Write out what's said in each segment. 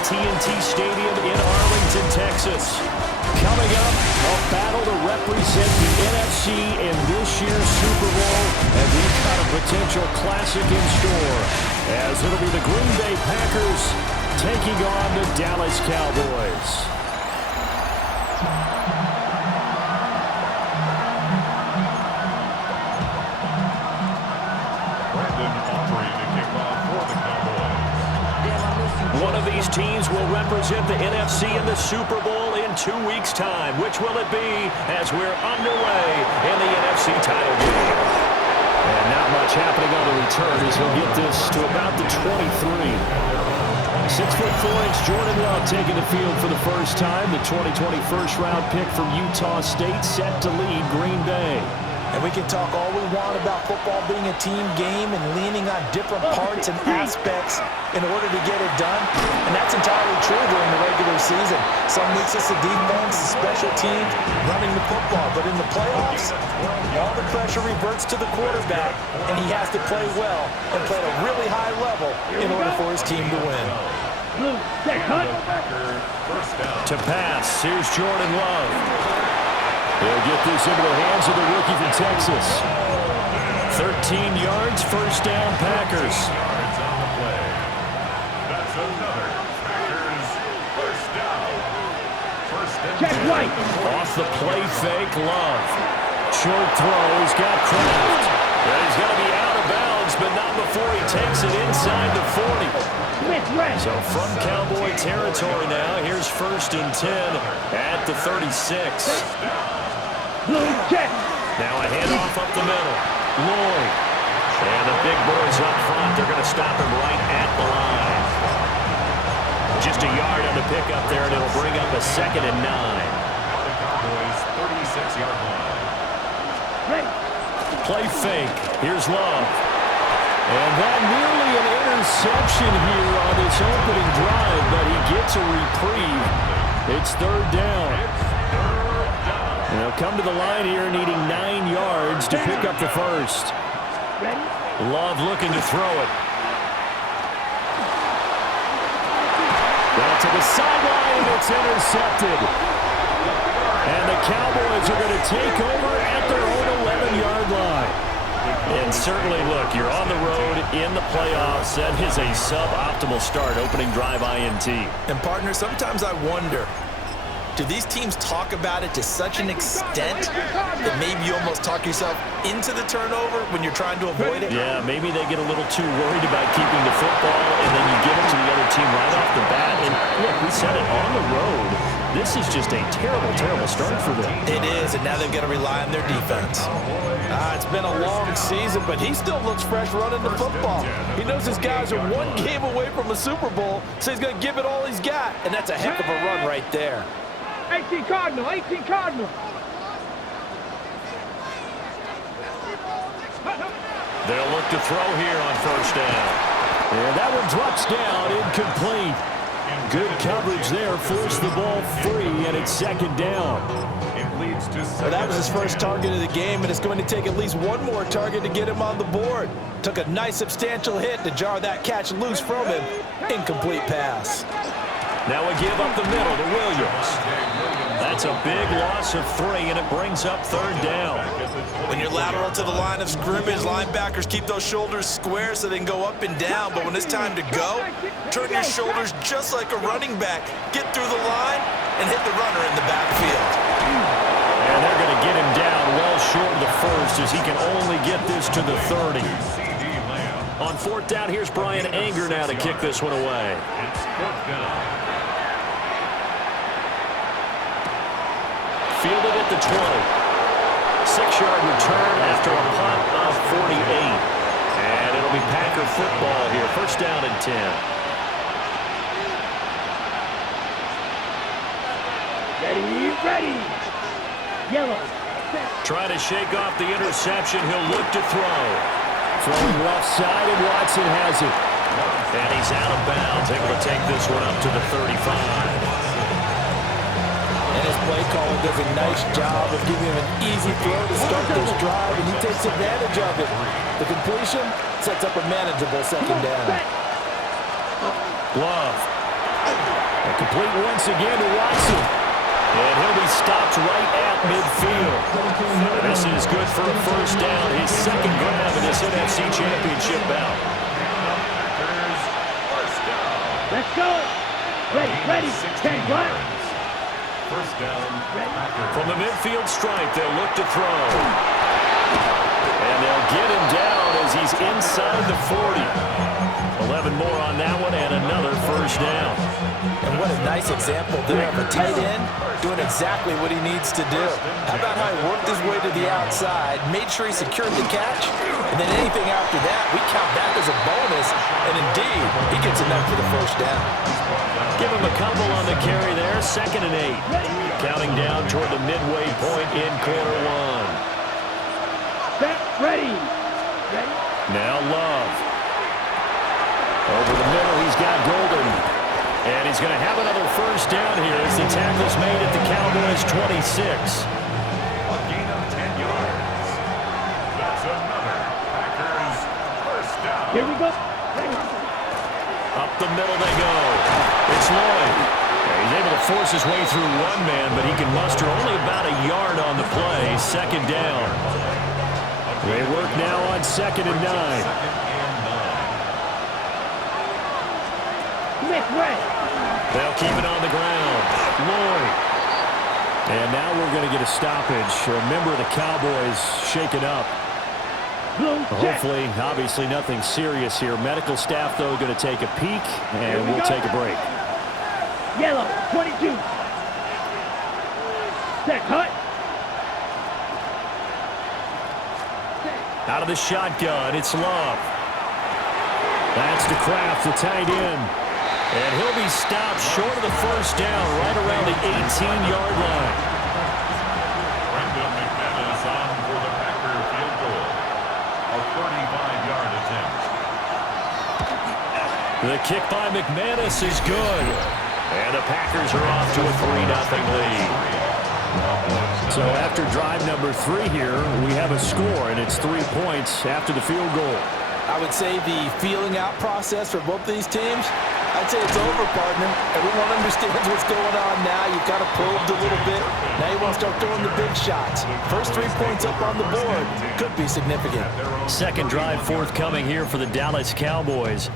AT&T Stadium in Arlington, Texas. Coming up, a battle to represent the NFC in this year's Super Bowl, and we've got a potential classic in store, as it'll be the Green Bay Packers taking on the Dallas Cowboys. One of these teams will represent the NFC in the Super Bowl in 2 weeks' time. Which will it be as we're underway in the NFC title game? And not much happening on the return as he'll get this to about the 23. 6'4" Jordan Love taking the field for the first time. The 2020 first-round pick from Utah State set to lead Green Bay. And we can talk all we want about football being a team game and leaning on different parts and aspects in order to get it done. And that's entirely true during the regular season. Some weeks it's the defense, the special teams, running the football. But in the playoffs, all the pressure reverts to the quarterback, and he has to play well and play at a really high level in order for his team to win. To pass, here's Jordan Love. He'll get this into the hands of the rookie from Texas. 13 yards, first down, Packers. Check right. Off the play fake, Love. Short throw, he's got Kraft. He's going to be out of bounds, but not before he takes it inside the 40. So from Cowboy territory now, here's 1st and 10 at the 36. Now a handoff up the middle. Lloyd. And the big boys up front, they're going to stop him right at the line. Just a yard on the pickup there, and it'll bring up a 2nd and 9. The Cowboys 36-yard line. Play fake. Here's Love. And that nearly an interception here on this opening drive, but he gets a reprieve. It's 3rd down. They'll come to the line here needing 9 yards to pick up the first. Love looking to throw it. Well, to the sideline, it's intercepted. And the Cowboys are going to take over at their own 11-yard line. And certainly, look, you're on the road in the playoffs. That is a suboptimal start, opening drive INT. And, partner, sometimes I wonder, do these teams talk about it to such an extent that maybe you almost talk yourself into the turnover when you're trying to avoid it? Yeah, maybe they get a little too worried about keeping the football, and then you give it to the other team right off the bat. And look, we said it, on the road, this is just a terrible, terrible start for them. It is, and now they've got to rely on their defense. It's been a long season, but he still looks fresh running the football. He knows his guys are one game away from a Super Bowl, so he's going to give it all he's got, and that's a heck of a run right there. 18 Cardinal, 18 Cardinal. They'll look to throw here on 1st down. And that one drops down, incomplete. Good coverage there, forced the ball free, and it's 2nd down. Well, that was his first target of the game, and it's going to take at least one more target to get him on the board. Took a nice substantial hit to jar that catch loose from him. Incomplete pass. Now a give up the middle to Williams. That's a big loss of 3, and it brings up 3rd down. When you're lateral to the line of scrimmage, linebackers keep those shoulders square so they can go up and down. But when it's time to go, turn your shoulders just like a running back. Get through the line and hit the runner in the backfield. And they're going to get him down well short of the 1st as he can only get this to the 30. On 4th down, here's Brian Anger now to kick this one away. It's 4th down. Fielded at the 20. 6-yard return after a punt of 48. And it'll be Packer football here. 1st down and 10. Ready. Yellow. Trying to shake off the interception. He'll look to throw. Throwing left side, and Watson has it. And he's out of bounds. Able to take this one up to the 35. And his play caller does a nice job of giving him an easy throw to start this drive, and he takes advantage of it. The completion sets up a manageable 2nd down. Love A complete once again to Watson. And he'll be stopped right at midfield. This is good for a first down. His second grab in this NFC Championship bout. Let's go. Ready. 10 black. First down. From the midfield stripe, they'll look to throw. And they'll get him down as he's inside the 40. 11 more on that one and another first down. And what a nice example there of a tight end doing exactly what he needs to do. How about how he worked his way to the outside, made sure he secured the catch, and then anything after that, we count that as a bonus, and indeed, he gets enough for the first down. Give him a couple on the carry there, 2nd and 8. Counting down toward the midway point in quarter one. Set, ready. Now Love. Over the middle, he's got Golden. And he's going to have another first down here as the tackle's made at the Cowboys' 26. A gain of 10 yards. That's another Packers first down. Here we go. Up the middle they go. It's Lloyd. He's able to force his way through one man, but he can muster only about a yard on the play. 2nd down. They work now on 2nd and 9. They'll keep it on the ground. Lloyd. And now we're going to get a stoppage. A member of the Cowboys shaken up. Hopefully, obviously nothing serious here. Medical staff, though, going to take a peek, and we'll take a break. Yellow, 22. Set, hut. Out of the shotgun, it's Love. That's to Kraft, the tight end. And he'll be stopped short of the first down, right around the 18-yard line. Brendan McManus on for the Packer field goal. A 35-yard attempt. The kick by McManus is good. And the Packers are off to a 3-0 lead. So after drive number 3 here, we have a score, and it's 3 points after the field goal. I would say the feeling out process for both these teams, I'd say it's over, partner. Everyone understands what's going on now. You've got to probed a little bit. Now you want to start throwing the big shots. First 3 points up on the board could be significant. Second drive forthcoming here for the Dallas Cowboys.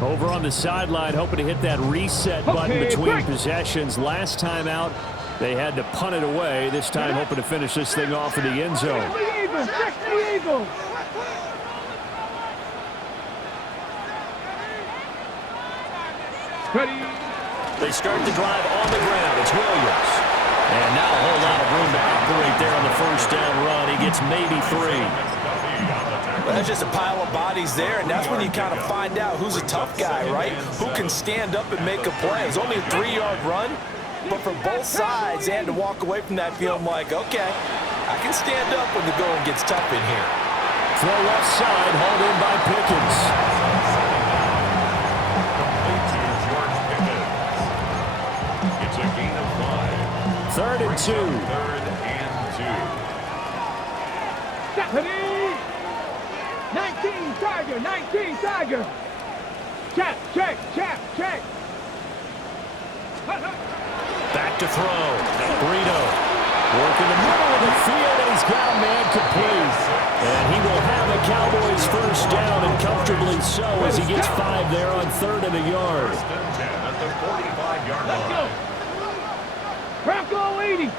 Over on the sideline, hoping to hit that reset button between possessions. Last time out, they had to punt it away. This time, hoping to finish this thing off in the end zone. Ready. They start the drive on the ground. It's Williams. And now a whole lot of room to operate there on the first down run. He gets maybe 3. Well, that's just a pile of bodies there, and that's when you kind of find out who's a tough guy, right? Who can stand up and make a play. It was only a 3-yard run, but for both sides, they had to walk away from that feeling like, okay, I can stand up when the going gets tough in here. Throw left side, hauled in by Pickens. It's a gain of 5. 3rd and 2. 3rd and 2. Stephanie! 19 Tiger. Check. Back to throw. Burrito. Work in the middle of the field, and he's got a man complete. And he will have a Cowboys first down, and comfortably so, as he gets 5 there on 3rd and a yard. 1st and 10 at the 45-yard line. Bronco 80.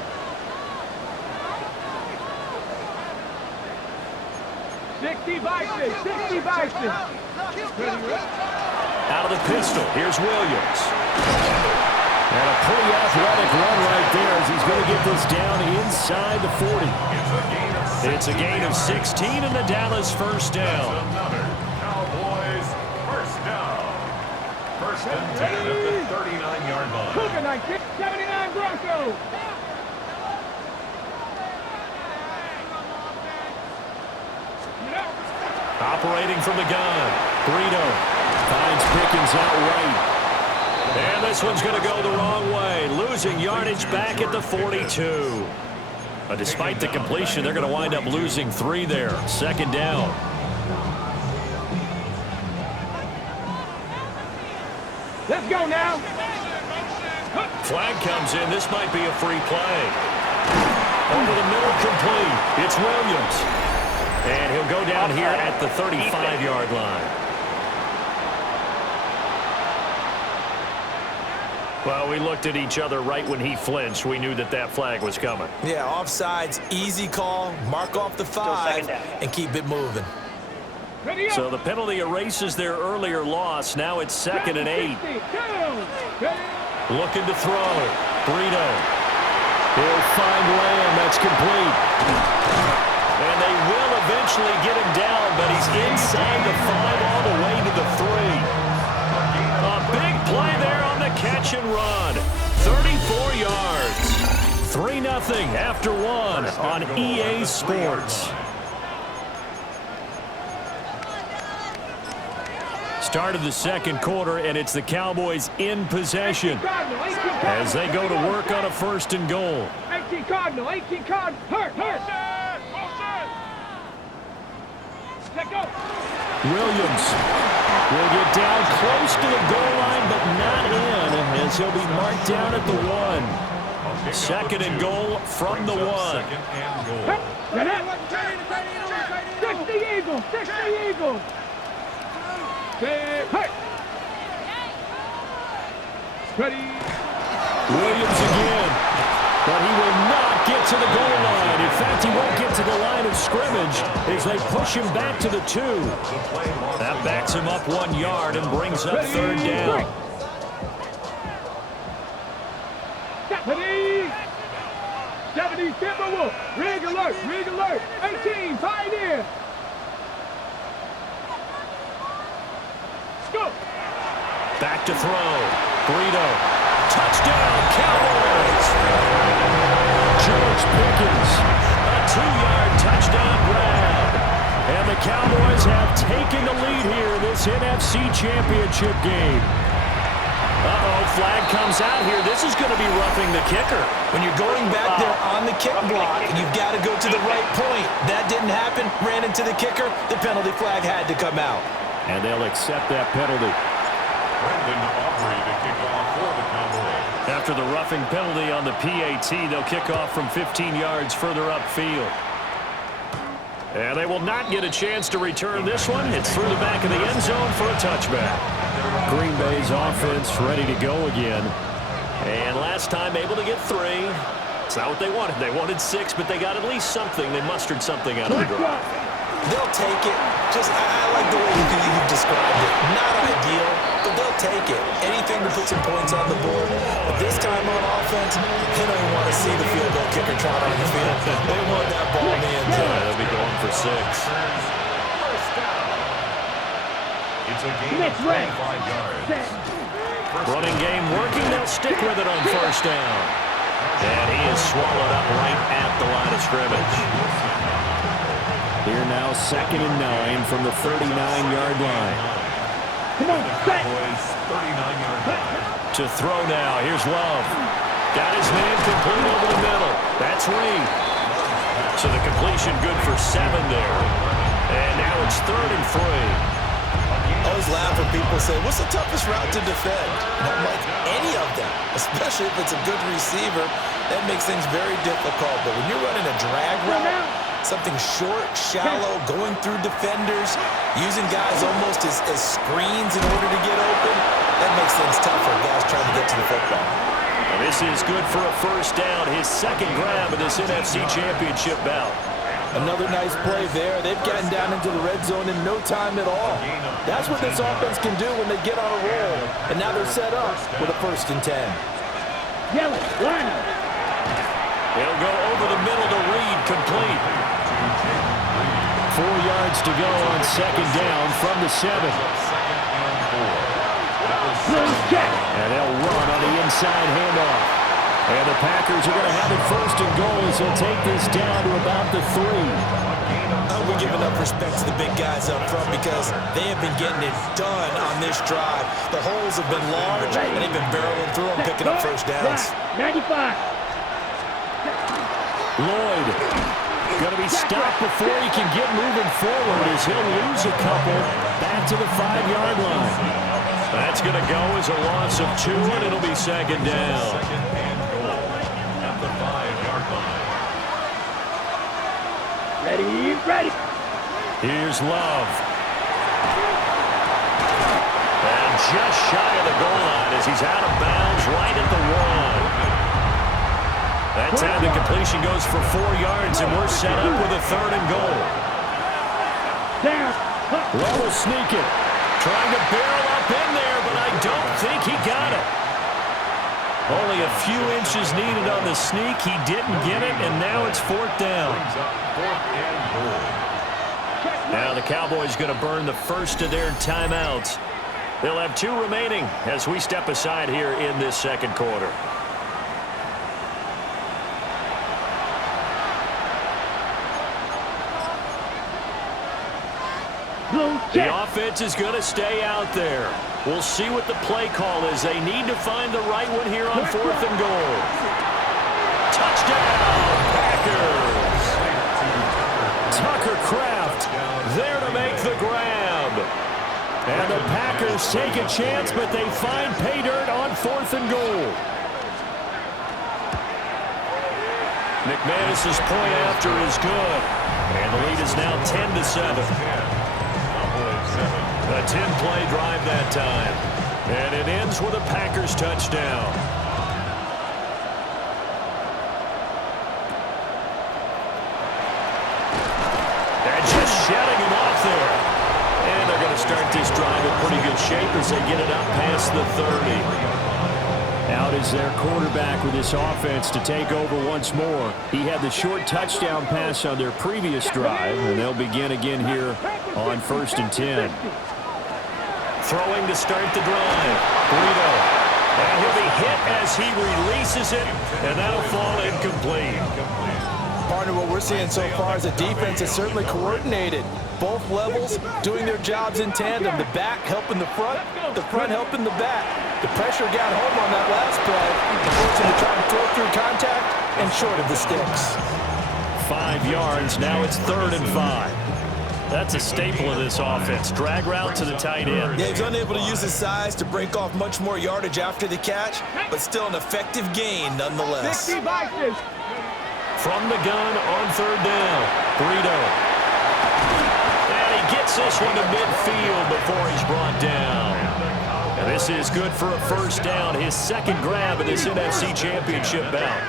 Out of the pistol, here's Williams. And a pretty athletic run right there as he's going to get this down inside the 40. It's a gain of 16 and the Dallas first down. Another Cowboys first down. 1st and 10 at the 39-yard line. Cougar 1979 Bronco. Operating from the gun, Burrito finds Pickens out right. And this one's going to go the wrong way, losing yardage back at the 42. But despite the completion, they're going to wind up losing 3 there. 2nd down. Let's go. go now. Flag comes in. This might be a free play. Over the middle, complete. It's Williams. And he'll go down here at the 35-yard line. Well, we looked at each other right when he flinched. We knew that that flag was coming. Yeah, offsides, easy call. Mark off the 5 and keep it moving. So the penalty erases their earlier loss. Now it's 2nd and 8. Looking to throw. Burrito. He'll find Lamb. That's complete. And they will eventually get him down, but he's inside the 5 all the way to the 3. A big play there on the catch and run. 34 yards. 3-0 after 1 on EA Sports. Start of the second quarter, and it's the Cowboys in possession as they go to work on a 1st and goal. 18 Cardinal, 18 Cardinal, hurt. Let go. Williams will get down close to the goal line, but not in, as he'll be marked down at the 1. 2nd and goal from the 1. Fix the Eagles, fix the Eagles. Hurt. Ready. Williams again, but he will not get to the goal line. In fact, he won't get to the line of scrimmage as they push him back to the 2. That backs him up 1 yard and brings up 3rd down. Ready. 70 Timberwolf. Rig alert. 18 Pioneer. Go. Back to throw. Burrito. Touchdown, Cowboys. George Pickens. A 2-yard touchdown grab. And the Cowboys have taken the lead here in this NFC Championship game. Uh-oh, flag comes out here. This is going to be roughing the kicker. When you're going back there on the kick block, you've got to go to the right point. That didn't happen. Ran into the kicker. The penalty flag had to come out. And they'll accept that penalty. After the roughing penalty on the PAT, they'll kick off from 15 yards further upfield. And they will not get a chance to return this one. It's through the back of the end zone for a touchback. Green Bay's offense ready to go again. And last time able to get 3. It's not what they wanted. They wanted 6, but they got at least something. They mustered something out of the drive. They'll take it. I like the way you've described it. Not ideal, but they'll take it. Anything to put some points on the board. But this time on offense, they don't even want to see the field goal kicker trot on the field. They want that ball in the end zone. They'll be going for 6. It's a gain of 25 yards. Running game working. They'll stick with it on 1st down. And he is swallowed up right at the line of scrimmage. Here now 2nd and 9 from the 39-yard line. Come on, set. 39-yard line. To throw now. Here's Love. Got his man complete over the middle. That's Reed. So the completion good for 7 there. And now it's 3rd and 3. I always laugh when people say, what's the toughest route to defend? And I'm like, any of them, especially if it's a good receiver. That makes things very difficult. But when you're running a drag route, something short, shallow, going through defenders, using guys almost as screens in order to get open, that makes things tough for guys trying to get to the football. And this is good for a 1st down. His 2nd grab of this NFC Championship bout. Another nice play there. They've gotten down into the red zone in no time at all. That's what this offense can do when they get on a roll. And now they're set up with a 1st and 10. Yellow, line up. He'll go over the middle to Reed, complete. 4 yards to go on 2nd down from the 7. And they'll run on the inside handoff. And the Packers are going to have it 1st and goal as they'll take this down to about the 3. We give enough respect to the big guys up front because they have been getting it done on this drive. The holes have been large, and they've been barreling through them, picking up 1st downs. 95. Lloyd going to be stopped before he can get moving forward as he'll lose a couple back to the 5-yard line. That's going to go as a loss of 2, and it'll be second down. Second and goal at the 5-yard line. Ready, ready. Here's Love. And just shy of the goal line as he's out of bounds right at the 1. That time the completion goes for 4 yards, and we're set up with a 3rd and goal. Love will sneak it. Trying to barrel up in there, but I don't think he got it. Only a few inches needed on the sneak. He didn't get it, and now it's 4th down. Now the Cowboys going to burn the first of their timeouts. They'll have 2 remaining as we step aside here in this second quarter. The offense is going to stay out there. We'll see what the play call is. They need to find the right one here on 4th and goal. Touchdown, Packers. Tucker Kraft there to make the grab. And the Packers take a chance, but they find pay dirt on 4th and goal. McManus's point after is good. And the lead is now 10-7. A 10-play drive that time. And it ends with a Packers touchdown. And just shedding him off there. And they're going to start this drive in pretty good shape as they get it up past the 30. Out is their quarterback with this offense to take over once more. He had the short touchdown pass on their previous drive, and they'll begin again here on 1st and 10. Throwing to start the drive. Burrito. And he'll be hit as he releases it, and that'll fall incomplete. Partner, what we're seeing so far is a defense that's certainly coordinated. Both levels doing their jobs in tandem. The back helping the front helping the back. The pressure got home on that last play. Forcing to try and throw through contact and short of the sticks. 5 yards. Now it's 3rd and 5. That's a staple of this offense. Drag route to the tight end. Yeah, he's unable to use his size to break off much more yardage after the catch, but still an effective gain nonetheless. 60 boxes. From the gun on 3rd down. Burrito. And he gets this one to midfield before he's brought down. And this is good for a 1st down. His 2nd grab in this NFC Championship bout.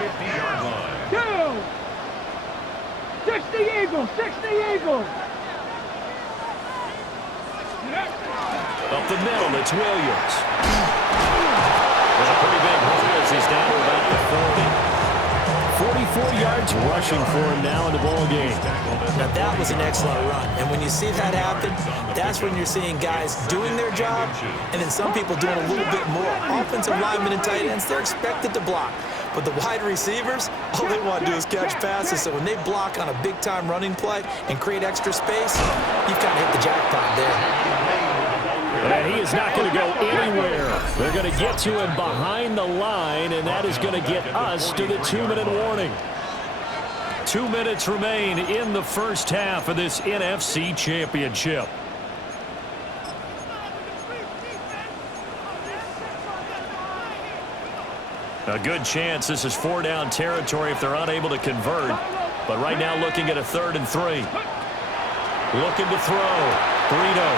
2. 60 Eagles. 60 Eagles. Up the middle, it's Williams. There's a pretty big hole as he's down to about the 40. 44 yards rushing for him now in the ball game. Now that was an excellent run, and when you see that happen, that's when you're seeing guys doing their job, and then some people doing a little bit more. Offensive linemen and tight ends, they're expected to block. But the wide receivers, all they want to do is catch passes. So when they block on a big-time running play and create extra space, you've kind of hit the jackpot there. And he is not going to go anywhere. They're going to get to him behind the line, and that is going to get us to the 2-minute warning. 2 minutes remain in the first half of this NFC Championship. A good chance this is 4-down territory if they're unable to convert. But right now looking at a 3rd and 3. Looking to throw. Burrito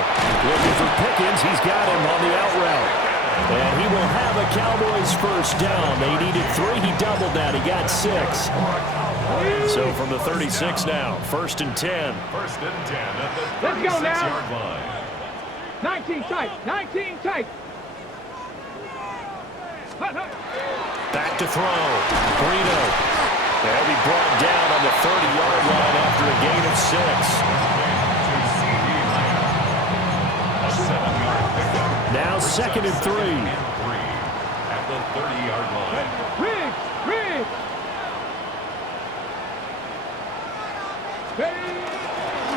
looking for Pickens. He's got him on the out route. And he will have a Cowboys 1st down. They needed 3. He doubled that. He got 6. So from the 36 now, 1st and 10. 1st and 10 at the Let's go now. 36-yard line. 19 tight. 19 tight. Back to throw. Burrito. They'll be brought down on the 30-yard line after a gain of 6. Now 2nd and 3. At the 30-yard line. Riggs.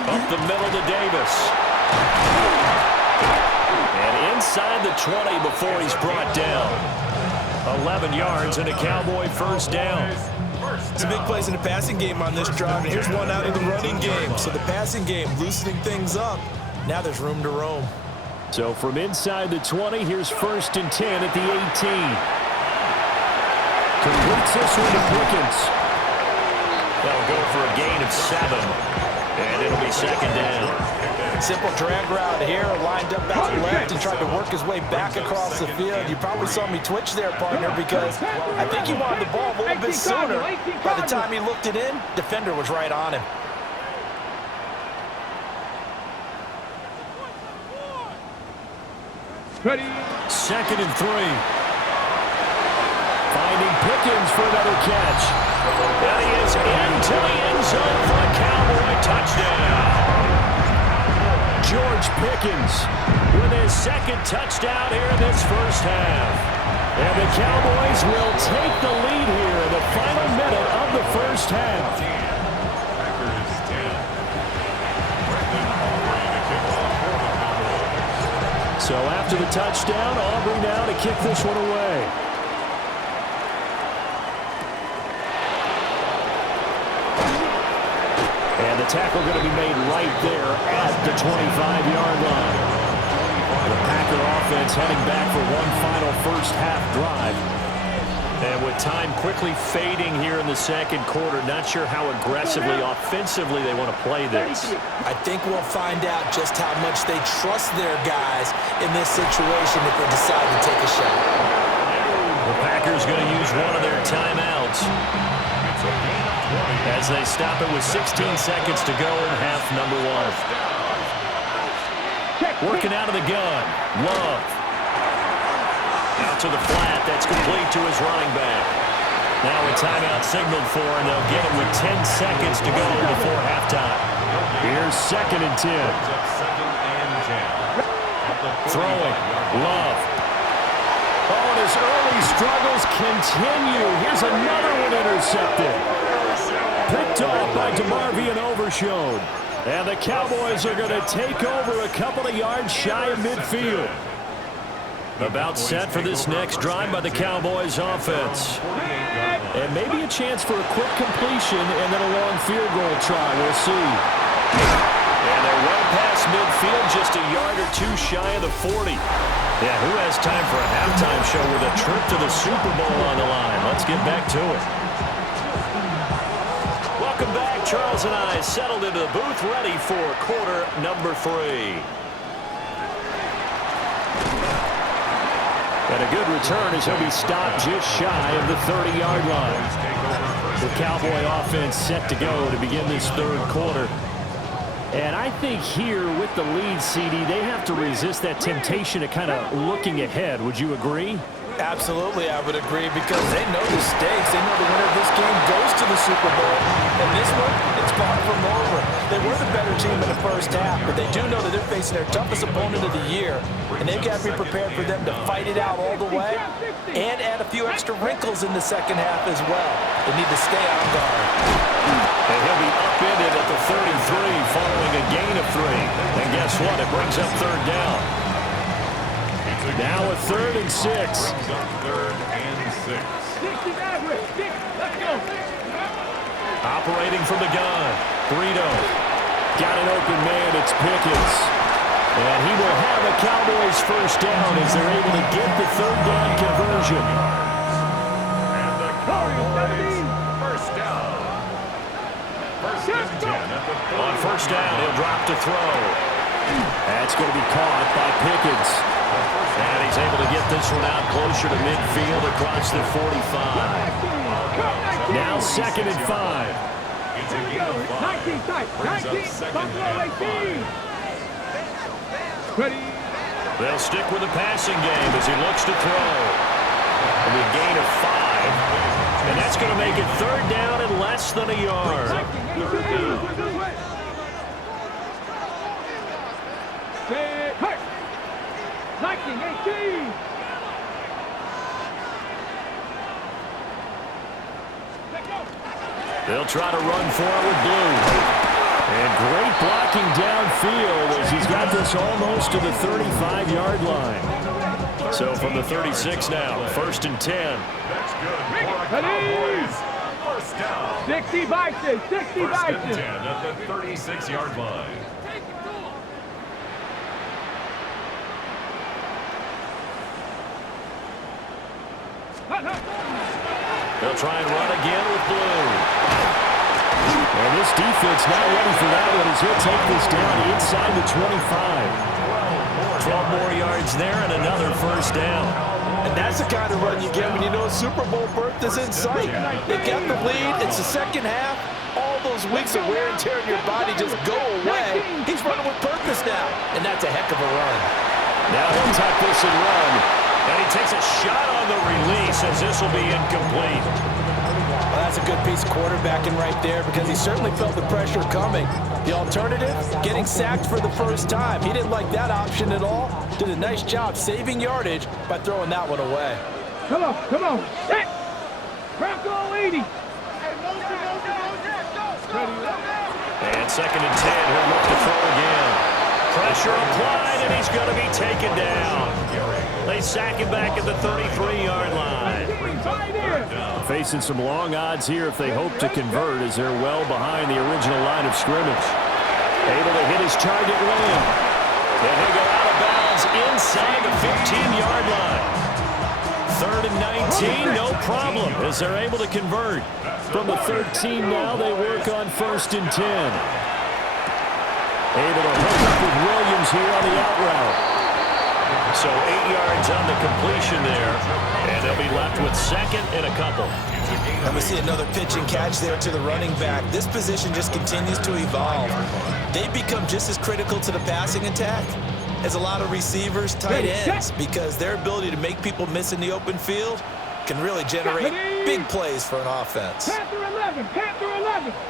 Up the middle to Davis. And inside the 20 before he's brought down. 11 yards and a Cowboy 1st down. It's a big place in the passing game on this drive, and here's one out of the running game. So the passing game loosening things up. Now there's room to roam. So from inside the 20, here's 1st and 10 at the 18. Completes this one to Pickens. They'll go for a gain of 7, and it'll be 2nd down. Simple drag route here, lined up out left and tried to work his way back across the field. You probably saw me twitch there, partner, because I think he wanted the ball a little bit sooner. By the time he looked it in, defender was right on him. Ready. 2nd and 3. Finding Pickens for another catch. And he is into the end zone for a Cowboy touchdown. George Pickens with his 2nd touchdown here in this first half. And the Cowboys will take the lead here in the final minute of the first half. Packers 10. Brendan Aubrey to kick off for the Cowboys. So after the touchdown, Aubrey now to kick this one away. And the tackle going to be made right there at the 25-yard line. The Packer offense heading back for one final first half drive. And with time quickly fading here in the 2nd quarter, not sure how aggressively, offensively they want to play this. I think we'll find out just how much they trust their guys in this situation if they decide to take a shot. The Packers going to use one of their timeouts as they stop it with 16 seconds to go in half number 1. Working out of the gun. Love. Out to the flat. That's complete to his running back. Now a timeout signaled for, and they'll get it with 10 seconds to go before halftime. Here's 2nd and 10. Throwing. Love. Oh, and his early struggles continue. Here's another one intercepted. Picked off by DeMarvion Overshown. And the Cowboys are going to take over a couple of yards shy of midfield. About set for this next drive by the Cowboys offense. And maybe a chance for a quick completion and then a long field goal try. We'll see. And they're well past midfield, just a yard or two shy of the 40. Yeah, who has time for a halftime show with a trip to the Super Bowl on the line? Let's get back to it. Welcome back. Charles and I settled into the booth, ready for quarter number 3. And a good return as he'll be stopped just shy of the 30-yard line. The Cowboy offense set to go to begin this 3rd quarter. And I think here with the lead, CD, they have to resist that temptation of kind of looking ahead. Would you agree? Absolutely, I would agree, because they know the stakes. They know the winner of this game goes to the Super Bowl. And this one, it's far from over. They were the better team in the first half, but they do know that they're facing their toughest opponent of the year. And they've got to be prepared for them to fight it out all the way and add a few extra wrinkles in the 2nd half as well. They need to stay on guard. And he'll be upended at the 33 following a gain of 3. And guess what? It brings up 3rd down. Now a 3rd and 6. Brings up 3rd and 6. Operating from the gun. Burrito. Got an open man. It's Pickens. And he will have a Cowboys first down as they're able to get the 3rd down conversion. And the Cowboys first down. 1st and 10 at the 30. On first down, he'll drop to throw. That's going to be caught by Pickens. And he's able to get this one out closer to midfield across the 45. Now 2nd and 5. It's a gain of 5. Brings up 2nd and 5. Ready. They'll stick with the passing game as he looks to throw. And a gain of 5. And that's going to make it 3rd down and less than a yard. Liking 18. They'll try to run for it with Blue. And great blocking downfield as he's got this almost to the 35-yard line. So from the 36 now, 1st and 10. That's good for the Cowboys. First down. 60 Bison, 60 First and Bison. 10 at the 36-yard line. They'll try and run again with blue. And this defense not ready for that one as he'll take this down inside the 25. 12 more yards there and another first down. And that's the kind of run you get when you know Super Bowl berth is in sight. They got the lead. It's the second half. All those weeks of wear and tear in your body just go away. He's running with purpose now, and that's a heck of a run. Now he'll tuck this and run. And he takes a shot on the release as this will be incomplete. Well, that's a good piece of quarterbacking right there because he certainly felt the pressure coming. The alternative, getting sacked for the first time. He didn't like that option at all. Did a nice job saving yardage by throwing that one away. Come on, come on. Set. Bronco 80. And 2nd and 10, he'll look to throw again. Pressure applied, and he's going to be taken down. They sack him back at the 33-yard line. Facing some long odds here if they hope to convert as they're well behind the original line of scrimmage. Able to hit his target lane. And he'll go out of bounds inside the 15-yard line. 3rd and 19, no problem as they're able to convert. From the 13 now, they work on 1st and 10. Able to hook up with Williams here on the out route. So 8 yards on the completion there, and they'll be left with 2nd and a couple. And we see another pitch and catch there to the running back. This position just continues to evolve. They become just as critical to the passing attack as a lot of receivers, tight ends, because their ability to make people miss in the open field can really generate big plays for an offense. Panther 11,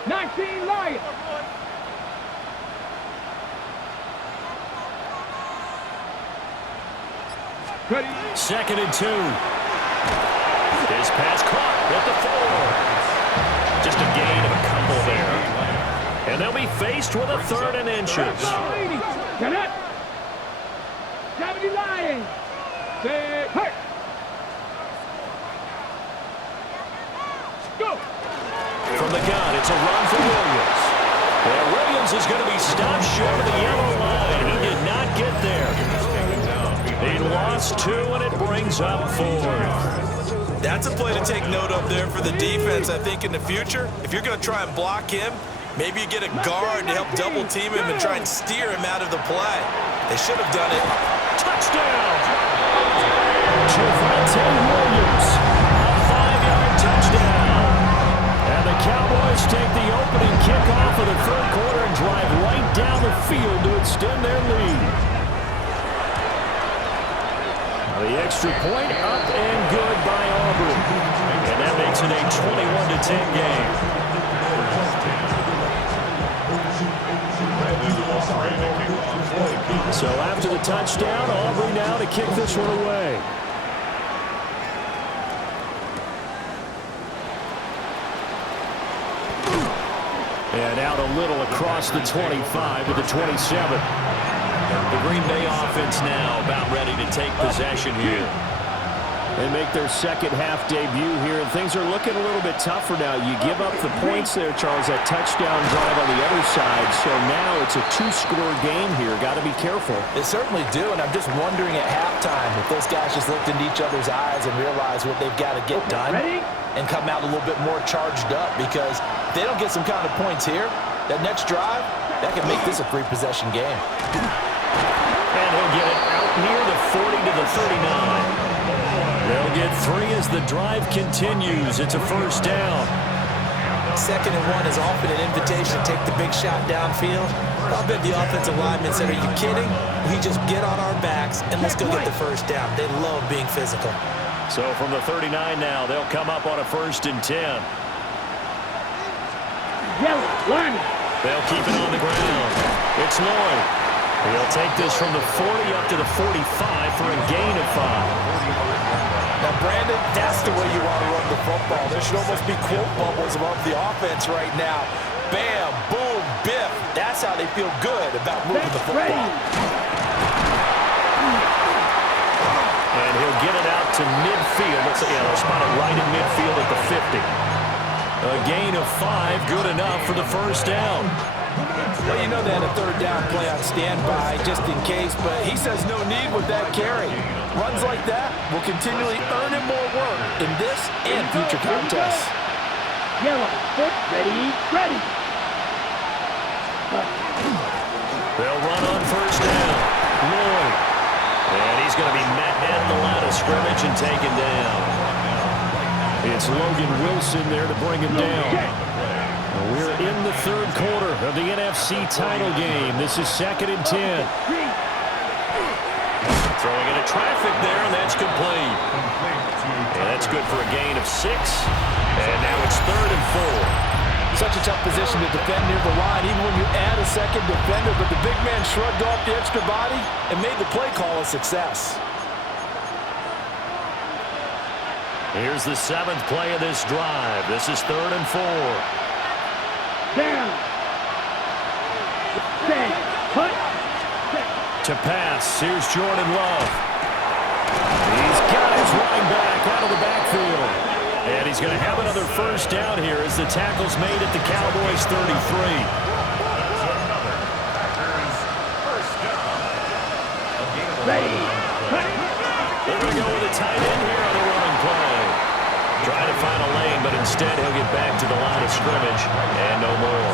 19 Lions. Ready. 2nd and 2. His pass caught at the 4. Just a gain of a couple there. And they'll be faced with a 3rd and inches. Get up. 70 Lions. Say, hurt. Go. From the gun, it's a run for Williams. Well, Williams is going to be stopped short of the yellow line. He did not get there. He lost 2, and it brings up 4th. That's a play to take note of there for the defense. I think in the future, if you're going to try and block him, maybe you get a guard to help double team him and try and steer him out of the play. They should have done it. Touchdown! Javonte Williams, a 5-yard touchdown. And the Cowboys take the opening kickoff of the 3rd quarter and drive right down the field to extend their lead. The extra point up and good by Auburn. And that makes it a 21-10 game. So after the touchdown, Auburn now to kick this one away. And out a little across the 25 to the 27. The Green Bay offense now about ready to take possession here. They make their second half debut here, and things are looking a little bit tougher now. You give up the points there, Charles, that touchdown drive on the other side. So now it's a 2-score game here. Got to be careful. They certainly do, and I'm just wondering at halftime if those guys just looked into each other's eyes and realized what they've got to get done and come out a little bit more charged up, because if they don't get some kind of points here, that next drive, that can make this a 3-possession game. And he'll get it out near the 40 to the 39. They'll get 3 as the drive continues. It's a first down. 2nd and 1 is often an invitation to take the big shot downfield. I'll bet the offensive lineman said, are you kidding? We just get on our backs and let's go get the first down. They love being physical. So from the 39 now, they'll come up on a 1st and 10. They'll keep it on the ground. It's Lloyd. He'll take this from the 40 up to the 45 for a gain of 5. Now, Brandon, that's the way you want to run the football. There should almost be quote bubbles above the offense right now. Bam, boom, biff. That's how they feel good about moving the football. And he'll get it out to midfield. They'll spot it right in midfield at the 50. A gain of 5, good enough for the first down. Well, you know they had a 3rd down play on standby just in case, but he says no need with that carry. Runs like that will continually earn him more work in this and future contests. Yellow, foot, ready, ready. They'll run on first down. Lloyd. And he's going to be met at the line of scrimmage and taken down. It's Logan Wilson there to bring him down. We're in the third quarter of the NFC title game. This is 2nd and 10. Throwing into traffic there, and that's complete. And that's good for a gain of 6. And now it's 3rd and 4. Such a tough position to defend near the line, even when you add a second defender. But the big man shrugged off the extra body and made the play call a success. Here's the 7th play of this drive. This is 3rd and 4. Down. Set. Put. To pass, here's Jordan Love. He's got his running back out of the backfield. And he's going to have another first down here as the tackle's made at the Cowboys 33. Ready. They're going to go with a tight end here on the running play. Trying to find a lane, but instead he'll get back to the line of scrimmage and no more.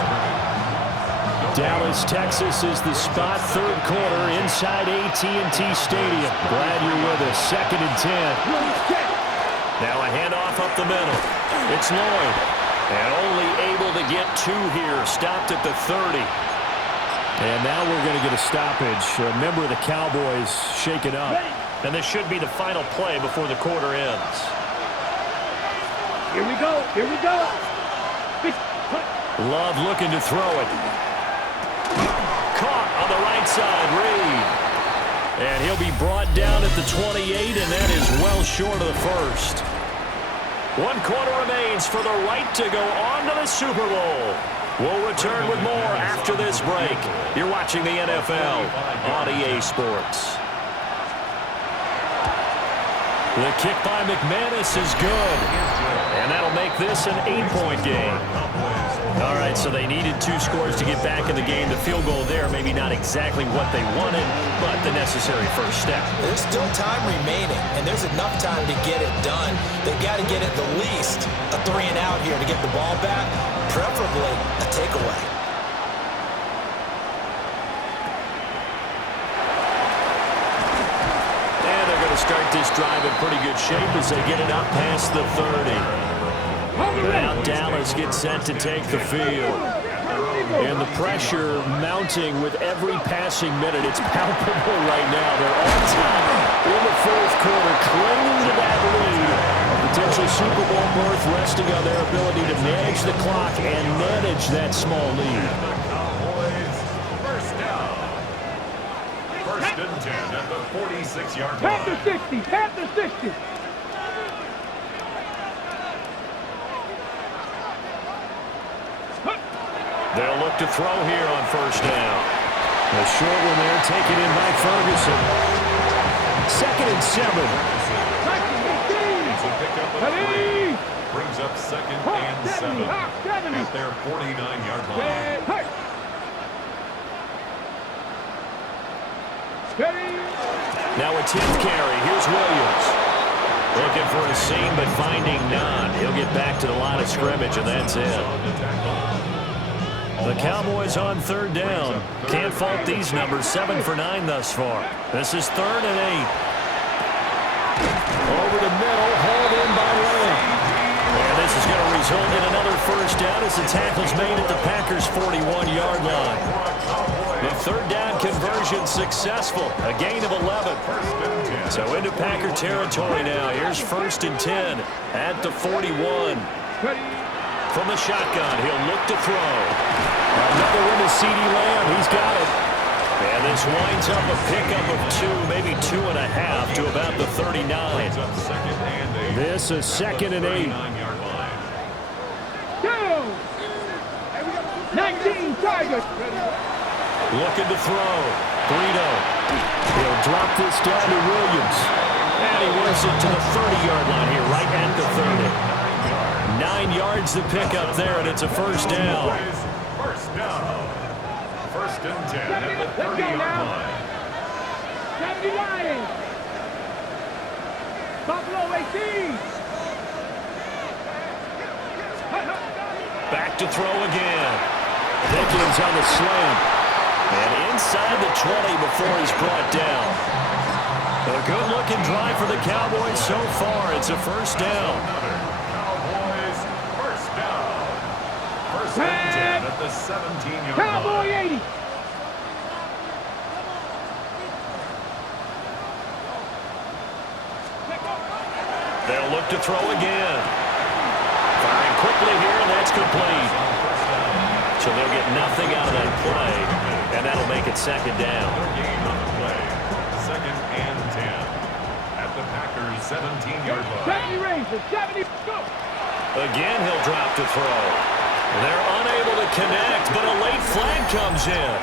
Dallas, Texas is the spot, third quarter inside AT&T Stadium. Glad you're with us. 2nd and 10. Now a handoff up the middle. It's Lloyd. And only able to get 2 here. Stopped at the 30. And now we're going to get a stoppage. A member of the Cowboys shaken up. And this should be the final play before the quarter ends. Here we go. Here we go. Love looking to throw it. Caught on the right side, Reed. And he'll be brought down at the 28, and that is well short of the first. 1 quarter remains for the right to go on to the Super Bowl. We'll return with more after this break. You're watching the NFL on EA Sports. The kick by McManus is good. And that'll make this an 8-point game. All right, so they needed 2 scores to get back in the game. The field goal there, maybe not exactly what they wanted, but the necessary first step. There's still time remaining, and there's enough time to get it done. They've got to get at the least a 3 and out here to get the ball back, preferably a takeaway. And they're going to start this drive in pretty good shape as they get it up past the 30. Now Dallas gets set to take the field. And the pressure mounting with every passing minute. It's palpable right now. They're on top in the fourth quarter, clinging to that lead. A potential Super Bowl berth resting on their ability to manage the clock and manage that small lead. First down. 1st and 10 at the 46-yard line. Panther 60. Panther 60. They'll look to throw here on first down. A short one there taken in by Ferguson. 2nd and 7. It's a pickup of 3. Brings up 2nd and 7 at their 49-yard line. Now a 10th carry. Here's Williams. Looking for a seam, but finding none. He'll get back to the line of scrimmage, and that's it. The Cowboys on 3rd down. Can't fault these numbers. 7 for 9 thus far. This is 3rd and 8. Over the middle, hauled in by Lamb. And this is going to result in another first down as the tackle's made at the Packers' 41-yard line. The 3rd down conversion successful. A gain of 11. So into Packer territory now. Here's 1st and 10 at the 41. From the shotgun, he'll look to throw. Another one to C.D. Lamb. He's got it. And this winds up a pickup of 2, maybe 2.5 to about the 39. This is 2nd and 8. 19 Tigers. Looking to throw. Brito. He'll drop this down to Williams. And he works it to the 30-yard line here, right at the 30. 9 yards to pick up there, and it's a first down. First down. 1st and 10 at the 30-yard line. 70 Lions. Buffalo 18. to throw again. Pickens on the slam. And inside the 20 before he's brought down. A good-looking drive for the Cowboys so far. It's a first down. Cowboys first down. First and 10 at the 17-yard line. Cowboy 80. They'll look to throw again. Firing quickly here, and that's complete. So they'll get nothing out of that play, and that'll make it second down. Game on the play. Second and 10 at the Packers' 17-yard line. 70 Rangers, 70. Go. Again, he'll drop to throw. They're unable to connect, but a late flag comes in.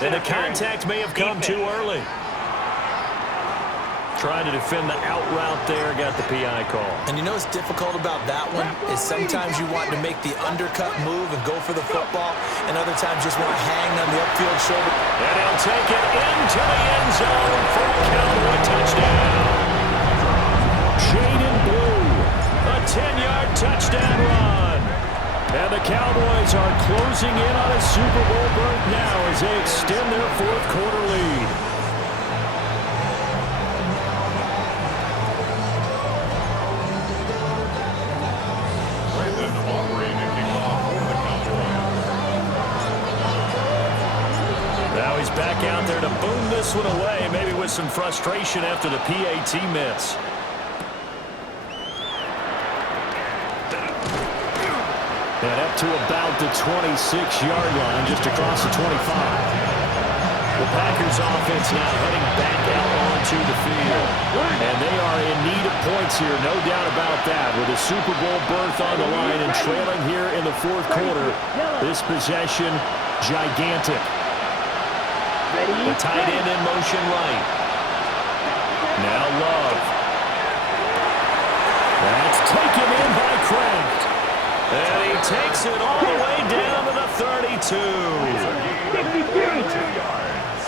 And the contact may have come too early. Trying to defend the out route there, got the PI call. And you know what's difficult about that one is sometimes you want to make the undercut move and go for the football, and other times just want to hang on the upfield shoulder. And he'll take it into the end zone for a Cowboy touchdown. Jaden Blue, a 10-yard touchdown run. And the Cowboys are closing in on a Super Bowl berth now as they extend their fourth quarter lead. Now he's back out there to boom this one away, maybe with some frustration after the PAT miss. And up to about the 26-yard line, just across the 25. The Packers offense now heading back out onto the field. And they are in need of points here, no doubt about that. With a Super Bowl berth on the line and trailing here in the fourth quarter, this possession gigantic. The tight end in motion right. Now Love. That's taken in by Kraft. And he takes it all the way down to the 32. 52 yards.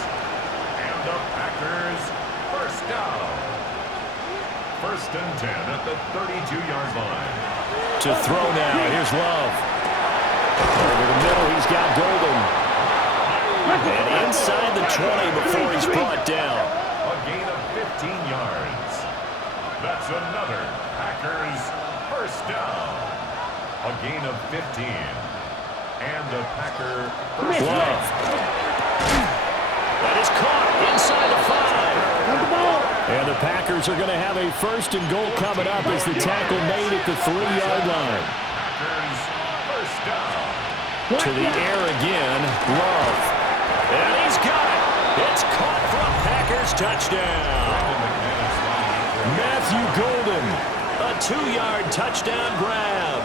And the Packers first down. First and 10 at the 32-yard line. To throw now. Here's Love. Over the middle, he's got Golden. And inside the 20 before he's brought down. A gain of 15 yards. That's another Packers first down. A gain of 15. And a Packer first down. Love. That is caught inside the 5. And the Packers are going to have a first and goal coming up as the tackle made at the 3-yard line. Packers first down. To the air again, Love. And he's got it. It's caught for a Packers touchdown. Matthew Golden, a 2-yard touchdown grab.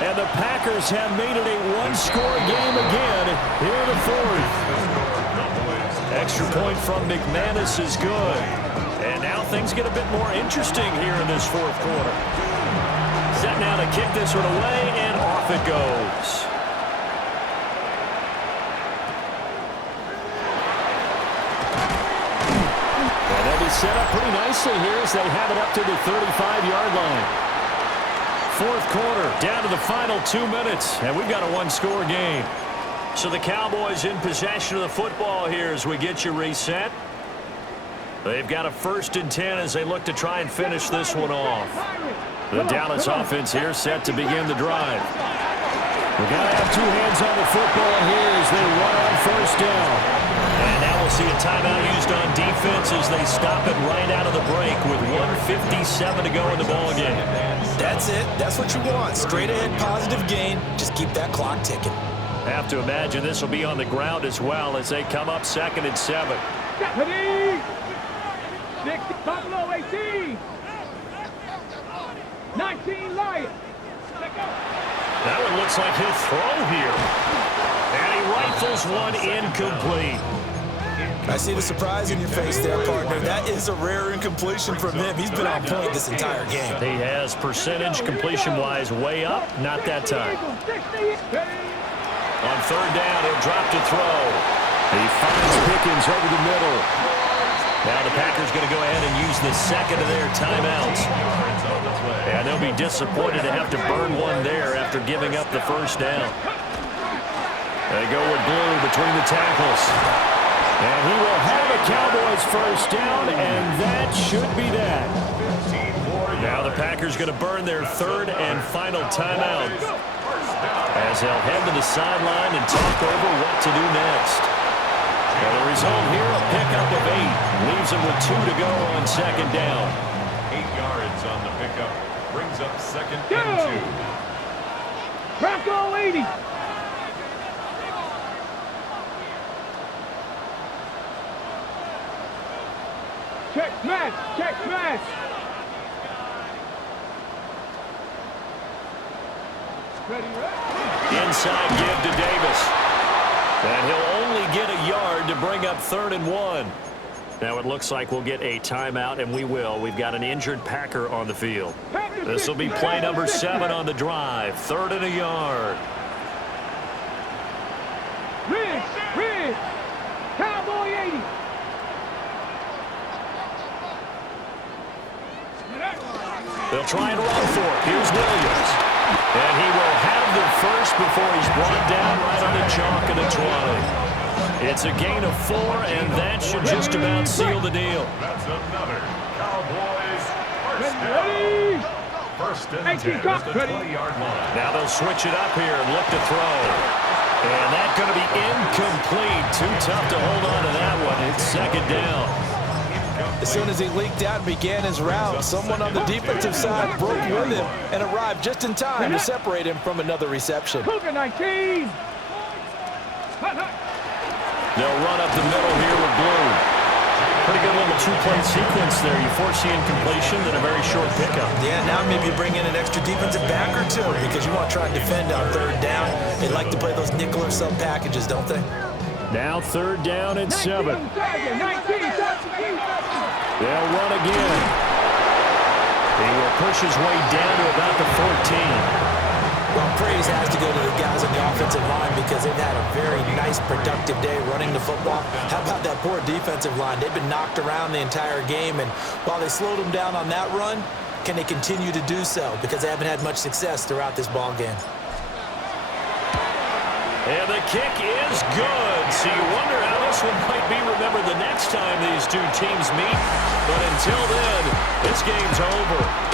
And the Packers have made it a one-score game again here in the fourth. Extra point from McManus is good. And now things get a bit more interesting here in this fourth quarter. Set now to kick this one away, and off it goes. And they'll be set up pretty nicely here as they have it up to the 35-yard line. Fourth quarter, down to the final 2 minutes, and we've got a one-score game. So the Cowboys in possession of the football here as we get you reset. They've got a first and 10 as they look to try and finish this one off. The Dallas offense here set to begin the drive. We've got to have two hands on the football here as they run on first down. And now we'll see a timeout used on defense as they stop it right out of the break with 1:57 to go in the ballgame. That's it. That's what you want. Straight ahead, positive gain. Just keep that clock ticking. Have to imagine this will be on the ground as well as they come up 2nd and 7. 60, Buffalo 18. 19 Lions. That one looks like he'll throw here. And he rifles one incomplete. I see the surprise in your face there, partner. That is a rare incompletion from him. He's been on point this entire game. He has percentage completion-wise way up, not that time. On third down, he'll drop to throw. He finds Pickens over the middle. Now the Packers going to go ahead and use the second of their timeouts. play. And they'll be disappointed to have to burn one there after giving up the first down. They go with Blue between the tackles. And he will have a Cowboys first down, and that should be that. Now the Packers going to burn their third and final timeout as they'll head to the sideline and talk over what to do next. And the result here, a pickup of 8. Leaves them with 2 to go on second down. 8 yards on the pickup. Brings up second and 2. Bronco 80. Check smash. Check smash. Inside give to Davis. And he'll only get a yard to bring up 3rd and 1. Now it looks like we'll get a timeout, and we will. We've got an injured Packer on the field. This will be play number 7 on the drive. 3rd and a yard. Ridge. Cowboy 80. They'll try and run for it. Here's Williams. And he will have the first before he's brought down right on the chalk of the 20. It's a gain of 4, and that should just about seal the deal. That's another Cowboys first down. First and 10 at the 20-yard line. Now they'll switch it up here and look to throw. And that's going to be incomplete. Too tough to hold on to that one. It's second down. As soon as he leaked out and began his route, someone on the defensive side broke with him and arrived just in time to separate him from another reception. Cougar 19. They'll run up the middle here with Blue. Pretty good little 2-play sequence there. You force the incompletion, then a very short pickup. Yeah, now maybe you bring in an extra defensive back or 2 because you want to try and defend on 3rd down. They like to play those nickel or sub packages, don't they? Now 3rd down and 7. 19. They'll run again. He will push his way down to about the 14. Well, praise has to go to the guys on the offensive line because they've had a very nice, productive day running the football. How about that poor defensive line? They've been knocked around the entire game, and while they slowed them down on that run, can they continue to do so? Because they haven't had much success throughout this ball game. And the kick is good. So you wonder how this one might be remembered the next time these two teams meet. But until then, this game's over.